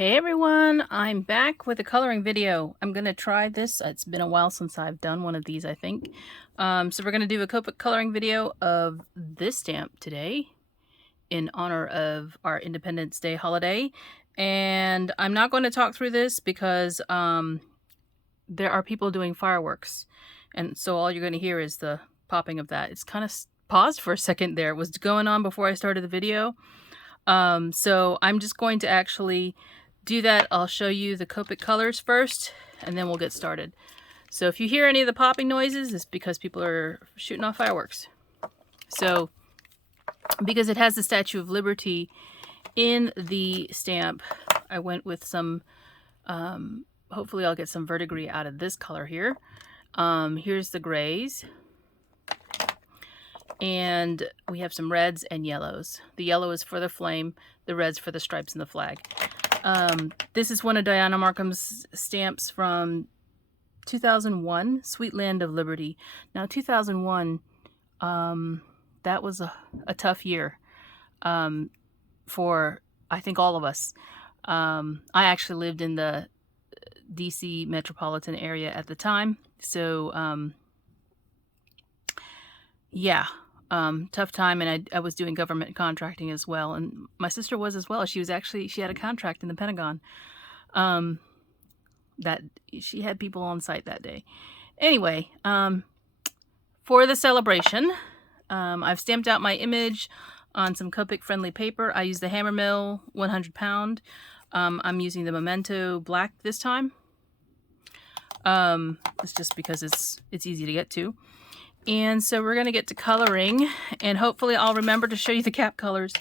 Hey everyone, I'm back with a coloring video. I'm going to try this. It's been a while since I've done one of these, I think. So we're going to do a Copic coloring video of this stamp today in honor of our Independence Day holiday. And I'm not going to talk through this because there are people doing fireworks. And so all you're going to hear is the popping of that. It's kind of paused for a second there. It was going on before I started the video. So I'm just going to actually do that. I'll show you the Copic colors first, and then we'll get started. So if you hear any of the popping noises, it's because people are shooting off fireworks. So because it has the Statue of Liberty in the stamp, I went with some, hopefully I'll get some verdigris out of this color here. Here's the grays. And we have some reds and yellows. The yellow is for the flame, the red's for the stripes and the flag. This is one of Diana Markham's stamps from 2001, Sweet Land of Liberty. Now 2001, that was a tough year for, I think, all of us. I actually lived in the DC metropolitan area at the time, so yeah. Tough time, and I was doing government contracting as well, and my sister was as well. She had a contract in the Pentagon. That she had people on site that day. Anyway, for the celebration, I've stamped out my image on some Copic friendly paper. I used the Hammermill 100 pound. I'm using the Memento Black this time. It's just because it's easy to get to. And so we're going to get to coloring, and hopefully I'll remember to show you the cap colors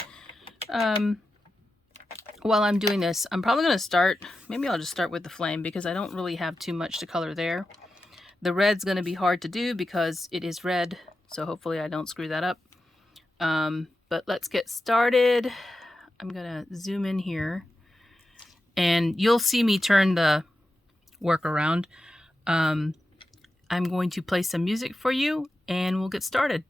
while I'm doing this. I'm probably going to start, maybe I'll just start with the flame because I don't really have too much to color there. The red's going to be hard to do because it is red, so hopefully I don't screw that up. But let's get started. I'm going to zoom in here, and you'll see me turn the work around. I'm going to play some music for you, and we'll get started.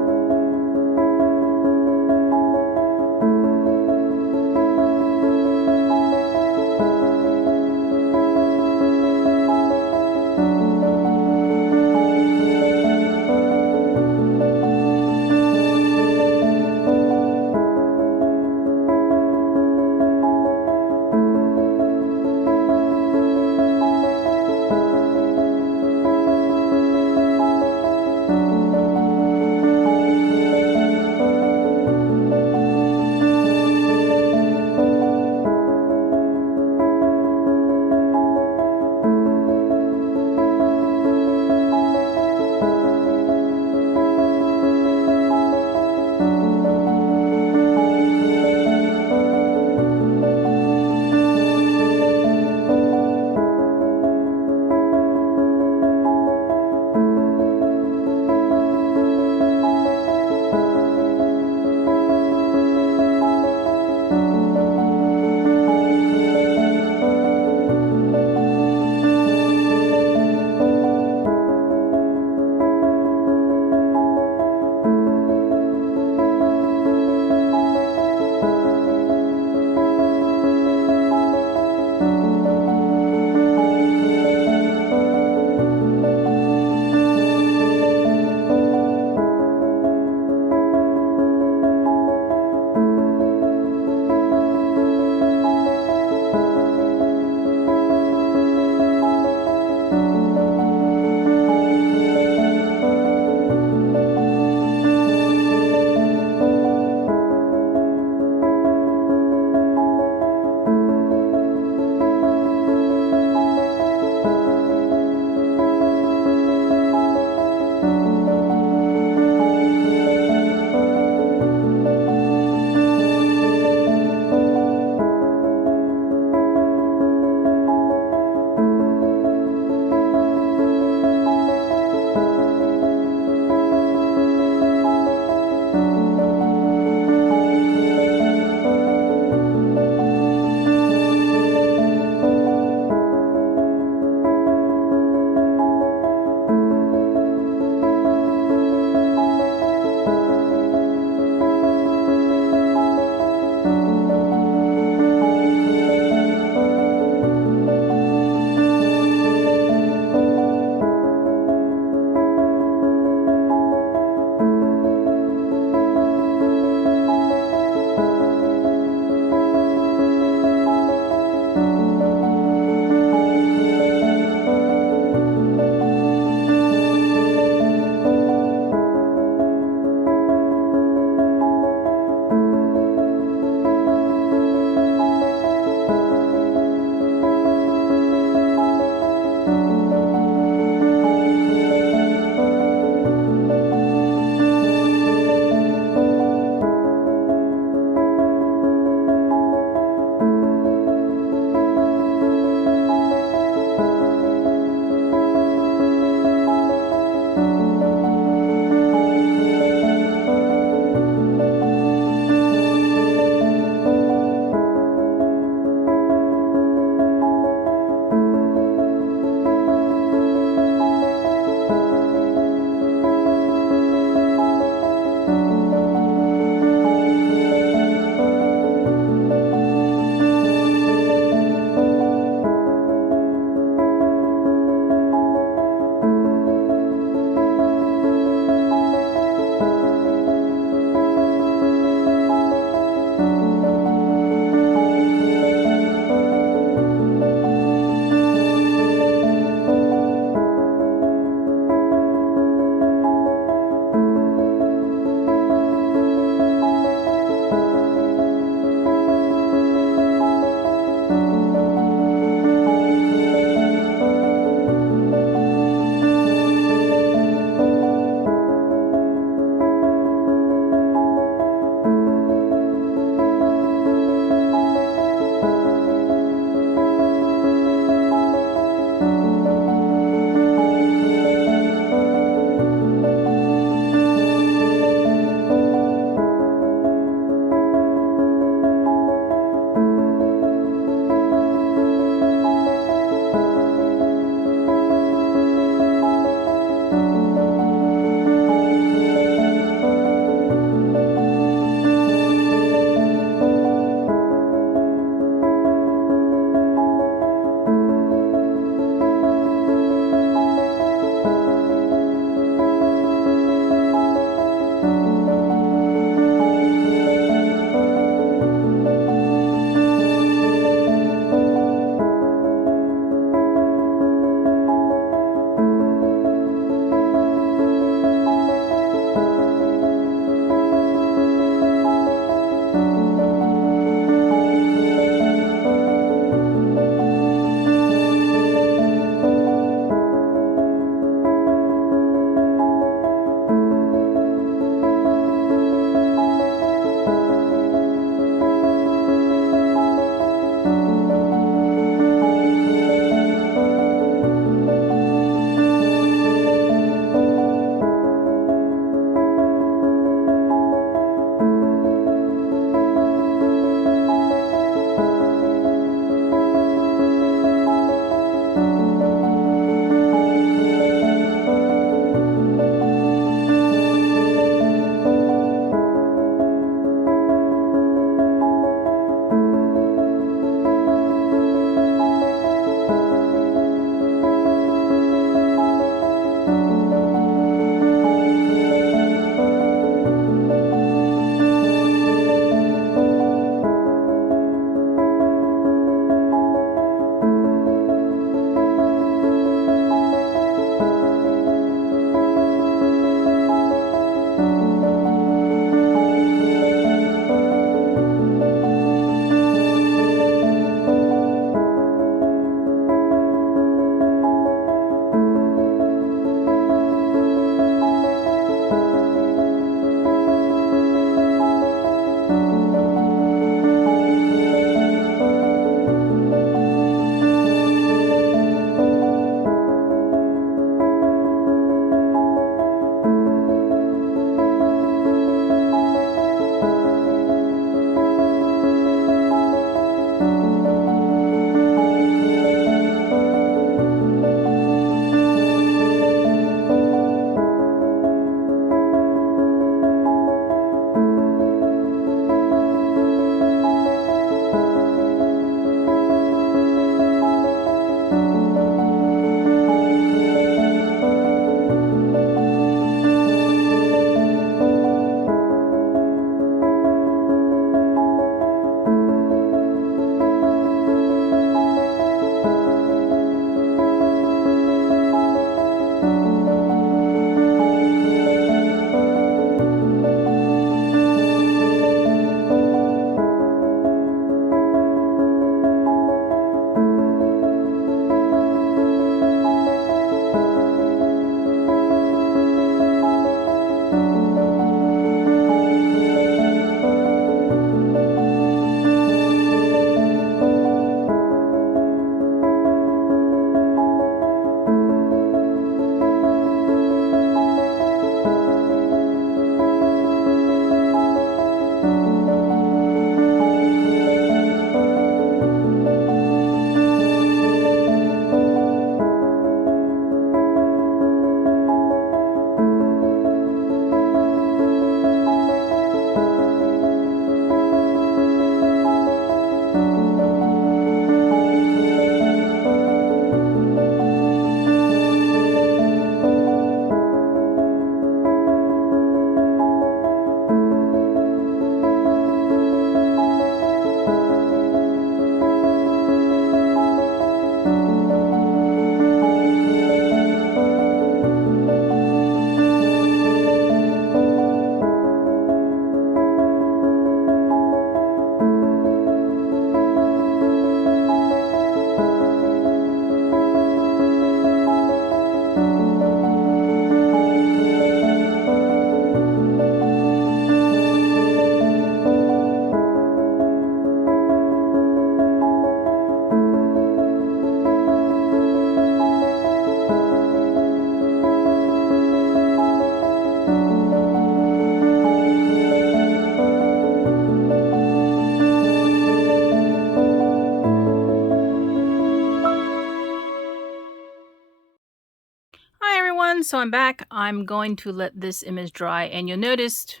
so I'm back. I'm going to let this image dry, and you'll notice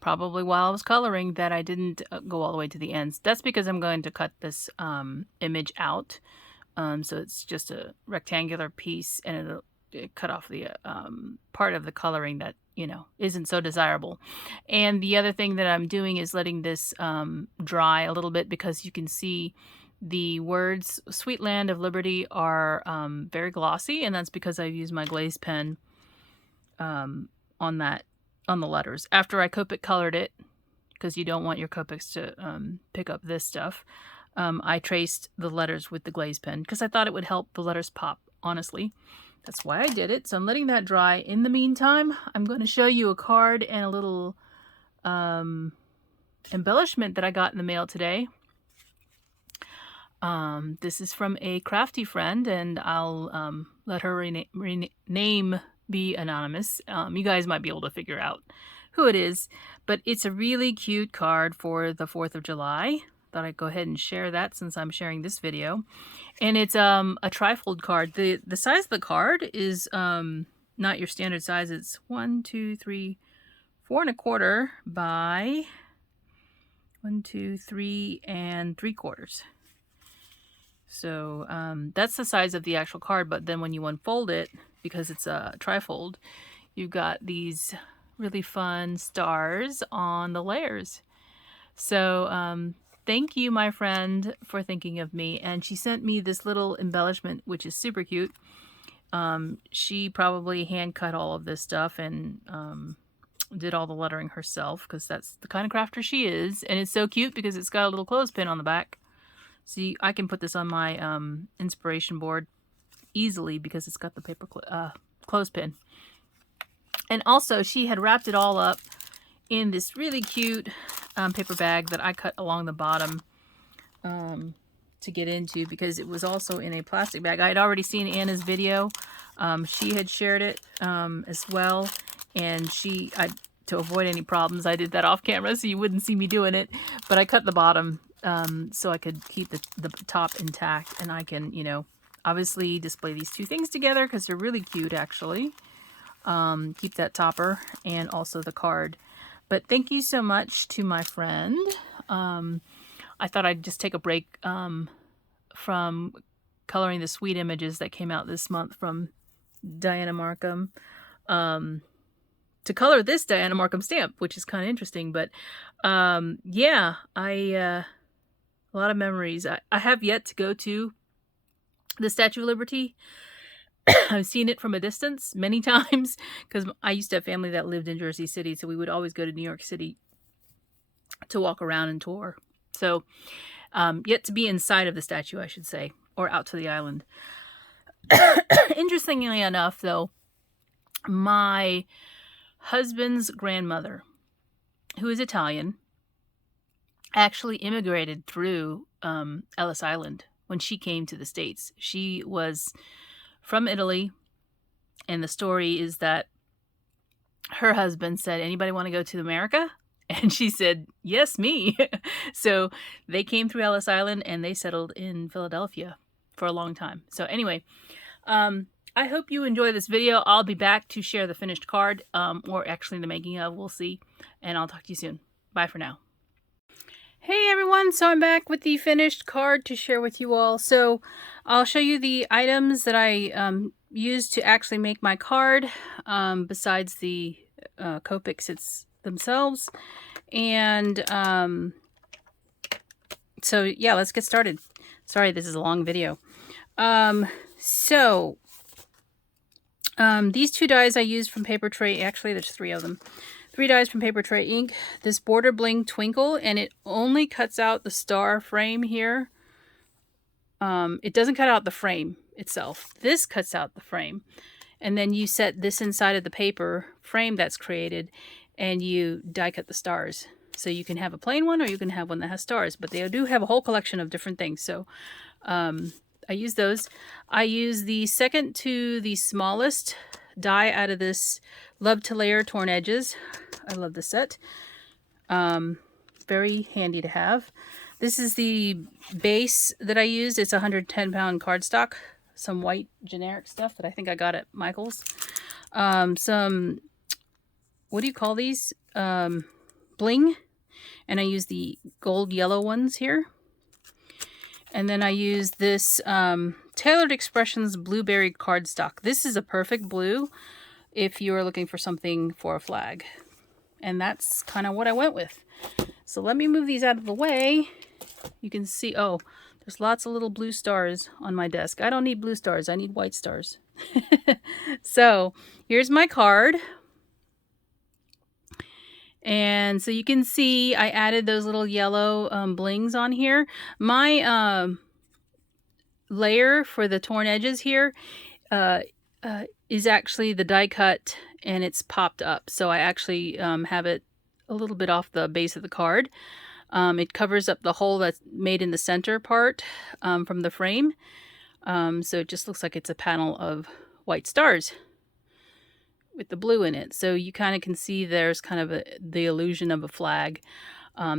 probably while I was coloring that I didn't go all the way to the ends. That's because I'm going to cut this image out. So it's just a rectangular piece, and it'll cut off the part of the coloring that, you know, isn't so desirable. And the other thing that I'm doing is letting this dry a little bit, because you can see the words Sweet Land of Liberty are very glossy, and that's because I've used my glaze pen on the letters. After I Copic colored it, because you don't want your Copics to pick up this stuff, I traced the letters with the glaze pen because I thought it would help the letters pop, honestly. That's why I did it. So I'm letting that dry. In the meantime, I'm going to show you a card and a little embellishment that I got in the mail today. This is from a crafty friend, and I'll let her name be anonymous. You guys might be able to figure out who it is, but it's a really cute card for the 4th of July. Thought I'd go ahead and share that since I'm sharing this video. And it's a trifold card. The size of the card is not your standard size. It's 1, 2, 3, 4 1/4 by 1, 2, 3 3/4. So that's the size of the actual card, but then when you unfold it, because it's a trifold, you've got these really fun stars on the layers. So thank you, my friend, for thinking of me. And she sent me this little embellishment, which is super cute. She probably hand cut all of this stuff and did all the lettering herself, because that's the kind of crafter she is. And it's so cute because it's got a little clothespin on the back. See, I can put this on my inspiration board easily because it's got the paper clothespin. And also, she had wrapped it all up in this really cute paper bag that I cut along the bottom to get into, because it was also in a plastic bag. I had already seen Anna's video. She had shared it as well, and to avoid any problems, I did that off camera so you wouldn't see me doing it, but I cut the bottom so I could keep the top intact, and I can, you know, obviously display these two things together because they're really cute, actually. Keep that topper and also the card. But thank you so much to my friend. I thought I'd just take a break from coloring the sweet images that came out this month from Diana Markham to color this Diana Markham stamp, which is kind of interesting. But yeah, a lot of memories. I have yet to go to the Statue of Liberty. I've seen it from a distance many times because I used to have family that lived in Jersey City, so we would always go to New York City to walk around and tour. So yet to be inside of the statue, I should say, or out to the island. Interestingly enough, though, my husband's grandmother, who is Italian, actually immigrated through Ellis Island when she came to the States. She was from Italy, and the story is that her husband said, "Anybody want to go to America?" And she said, "Yes, me." So they came through Ellis Island and they settled in Philadelphia for a long time. So anyway, I hope you enjoy this video. I'll be back to share the finished card, or actually the making of, we'll see. And I'll talk to you soon. Bye for now. Hey everyone, so I'm back with the finished card to share with you all. So I'll show you the items that I used to actually make my card, besides the Copics themselves. And so yeah, let's get started. Sorry, this is a long video. These two dies I used from Paper Tray, actually there's 3 of them. 3 dies from Paper Tray ink. This Border Bling Twinkle, and it only cuts out the star frame here. It doesn't cut out the frame itself. This cuts out the frame. And then you set this inside of the paper frame that's created, and you die cut the stars. So you can have a plain one, or you can have one that has stars. But they do have a whole collection of different things. So I use those. I use the second to the smallest die out of this Love to Layer Torn Edges. I love this set. Very handy to have. This is the base that I used. It's a 110-pound cardstock some white generic stuff that I think I got at Michael's. Some, what do you call these? Bling. And I use the gold yellow ones here. And then I use this Tailored Expressions Blueberry cardstock. This is a perfect blue if you are looking for something for a flag. And that's kind of what I went with. So let me move these out of the way. You can see, oh, there's lots of little blue stars on my desk. I don't need blue stars, I need white stars. So here's my card. And so you can see I added those little yellow blings on here. My layer for the torn edges here is actually the die cut, and it's popped up. So I actually have it a little bit off the base of the card. It covers up the hole that's made in the center part from the frame. So it just looks like it's a panel of white stars with the blue in it. So you kind of can see there's kind of the illusion of a flag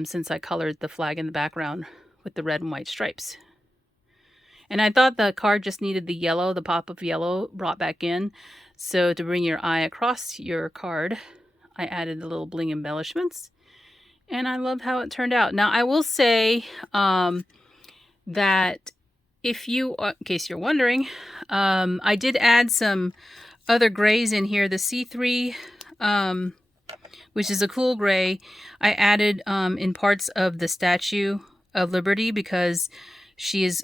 since I colored the flag in the background with the red and white stripes. And I thought the card just needed the yellow, the pop of yellow brought back in. So to bring your eye across your card, I added the little bling embellishments. And I love how it turned out. Now I will say that if you, in case you're wondering, I did add some other grays in here. The C3, which is a cool gray, I added in parts of the Statue of Liberty because she is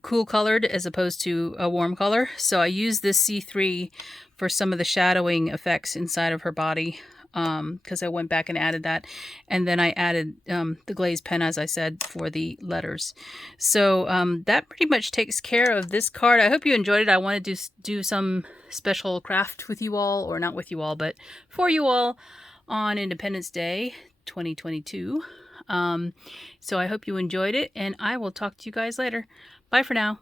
cool colored as opposed to a warm color. So I used this C3 for some of the shadowing effects inside of her body because I went back and added that. And then I added the glazed pen, as I said, for the letters. So that pretty much takes care of this card. I hope you enjoyed it. I wanted to do some special craft with you all, or not with you all, but for you all on Independence Day 2022. So I hope you enjoyed it, and I will talk to you guys later. Bye for now.